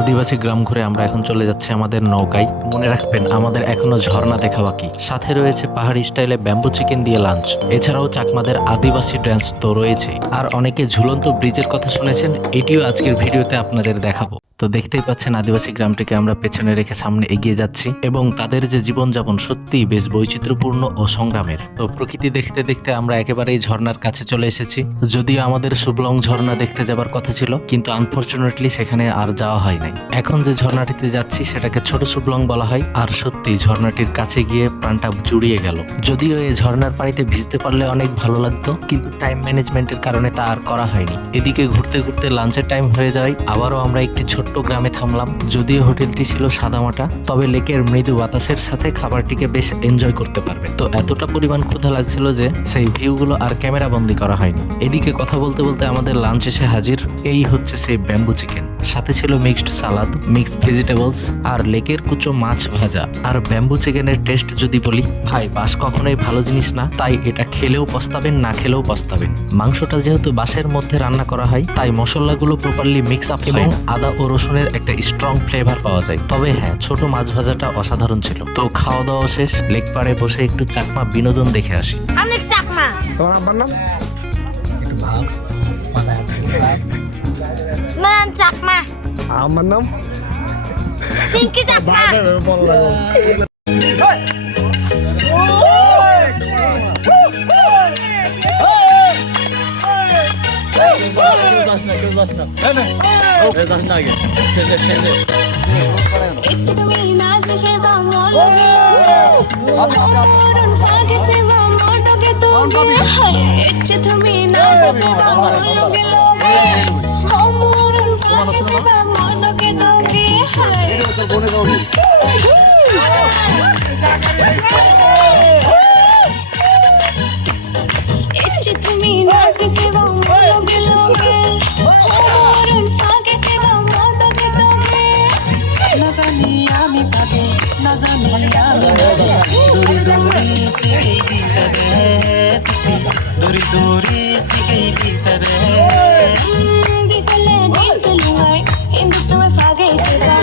আদিবাসী গ্রাম ঘুরে আমরা এখন চলে যাচ্ছি আমাদের নৌকায়। মনে রাখবেন আমাদের এখনো ঝর্ণা দেখা বাকি, সাথে রয়েছে পাহাড়ি স্টাইলে ব্যাম্বু চিকেন দিয়ে লাঞ্চ। এছাড়াও চাকমাদের আদিবাসী ড্যান্স তো রয়েছে, আর অনেকে ঝুলন্ত ব্রিজের কথা শুনেছেন, এটিও আজকের ভিডিওতে আপনাদের দেখাবো। তো দেখতেই পাচ্ছেন আদিবাসী গ্রামটিকে আমরা পেছনে রেখে সামনে এগিয়ে যাচ্ছি, এবং তাদের যে জীবনযাপন সত্যিই বেশ বৈচিত্র্যপূর্ণ ও সংগ্রামের। তো প্রকৃতি দেখতে দেখতে আমরা একেবারেই ঝর্ণার কাছে চলে এসেছি। যদিও আমাদের সুবলং ঝর্ণা দেখতে যাবার কথা ছিল, কিন্তু আনফরচুনেটলি সেখানে আর যাওয়া হয় নাই। এখন যে ঝর্ণাটিতে যাচ্ছি সেটাকে ছোট সুবলং বলা হয়, আর সত্যি ঝর্ণাটির কাছে গিয়ে প্রাণটা জুড়িয়ে গেল। যদিও এই ঝর্ণার পানিতে ভিজতে পারলে অনেক ভালো লাগতো, কিন্তু টাইম ম্যানেজমেন্টের কারণে তা আর করা হয়নি। এদিকে ঘুরতে ঘুরতে লাঞ্চের টাইম হয়ে যায়, আবারও আমরা একটি ছোট্ট গ্রামে থামলাম। যদিও হোটেলটি ছিল সাদামাটা, তবে লেকের মৃদু বাতাসের সাথে খাবারটিকে বেশ এনজয় করতে পারবে। তো এতটা পরিমাণ ক্ষুধা লাগছিল যে সেই ভিউগুলো আর ক্যামেরা বন্দি করা হয়নি। এদিকে কথা বলতে বলতে আমাদের লাঞ্চ এসে হাজির। এই হচ্ছে সেই ব্যাম্বু চিকেন, সাথে ছিল মিক্সড সালাদ, মিক্সড ভেজিটেবলস আর লেকের কুচো মাছ ভাজা। আর ব্যাম্বু চিকেনের টেস্ট যদি বলি, ভাই বাঁশ কখনোই ভালো জিনিস না, তাই এটা খেলেও পস্তাবেন, না খেলেও পস্তাবেন। মাংসটা যেহেতু বাঁশের মধ্যে রান্না করা হয়, তাই মশলাগুলো প্রপারলি মিক্স আপ এবং আদা ও রসুনের একটা স্ট্রং ফ্লেভার পাওয়া যায়। তবে হ্যাঁ, ছোট মাছ ভাজাটা অসাধারণ ছিল। তো খাওয়া দাওয়া শেষ, লেক পাড়ে বসে একটু চাকমা বিনোদন দেখে আসি। অনেক চাকমা। তোমার আব্বার নাম? মান চাকমা। আমার নাম পিঙ্কি চাকমা। তুমি না শিখে বামলগে অমরন ফাকে ফেবা মদকে তোগে ইচ্ছে তুমি না শিখে বামলগে লগে অমরন ফাকে ফেবা মদকে তোগে এটা বনে দাও ইচ্ছে তুমি না শিখে বামলগে লগে অমরন ফাকে ফেবা মদকে তোগে নাজানি আমি পাগে নাজানি আমি নাজে দূরে দূরে শিখেই দিতে শিখি দূরে দূরে শিখেই দিতে দিফেলুঙ্গাই কিন্তু তুমি ফাগে ফেবা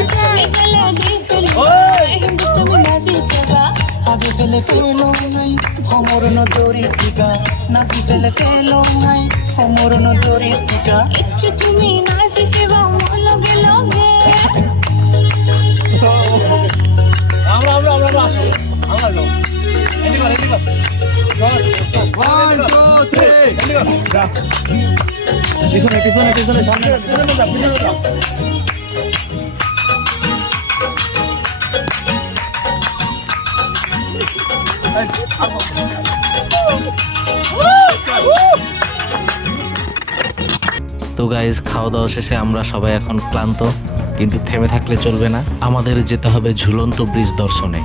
দিফেলুঙ্গাই কিন্তু তুমি নাজি ফেবা ফাগে ফেলে ফেলো নাই হমরন দড়ি শিকা নাজি ফেলে ফেলো নাই হমরন দড়ি শিকা ইচ্ছে তুমি নাজি ফেবা লগে লগে পিছনে পিছনে পিছনে সামনে পিছনে যা পিছনে যা তো গাইজ, খাওয়া দাওয়া শেষে আমরা সবাই এখন ক্লান্ত, কিন্তু থেমে থাকলে চলবে না। আমাদের যেতে হবে ঝুলন্ত ব্রিজ দর্শনে।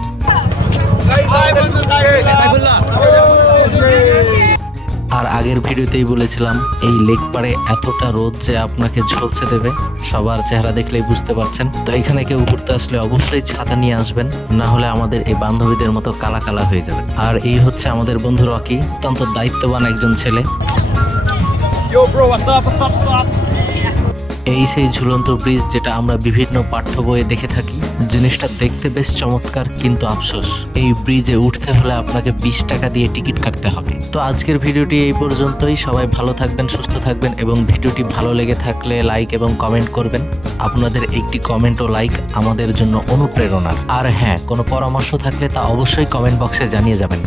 আর আগের ভিডিওতেই বলেছিলাম, এই লেক পাড়ে এতটা রোদ যে আপনাকে ঝলসে দেবে, সবার চেহারা দেখলেই বুঝতে পারছেন। তো এখানে কেউ ঘুরতে আসলে অবশ্যই ছাতা নিয়ে আসবেন, না হলে আমাদের এই বান্ধবীদের মতো কালা কালা হয়ে যাবে। আর এই হচ্ছে আমাদের বন্ধু রকি, অত্যন্ত দায়িত্ববান একজন ছেলে। এই সেই ঝুলন্ত ব্রিজ যেটা আমরা বিভিন্ন পাঠ্য বইয়ে দেখে থাকি। জিনিসটা দেখতে বেশ চমৎকার, কিন্তু আফসোস, এই ব্রিজে উঠতে হলে আপনাকে 20 টাকা দিয়ে টিকিট কাটতে হবে। তো আজকের ভিডিওটি এই পর্যন্তই। সবাই ভালো থাকবেন, সুস্থ থাকবেন, এবং ভিডিওটি ভালো লেগে থাকলে লাইক এবং কমেন্ট করবেন। আপনাদের একটি কমেন্ট ও লাইক আমাদের জন্য অনুপ্রেরণার। আর হ্যাঁ, কোনো পরামর্শ থাকলে তা অবশ্যই কমেন্ট বক্সে জানিয়ে যাবেন।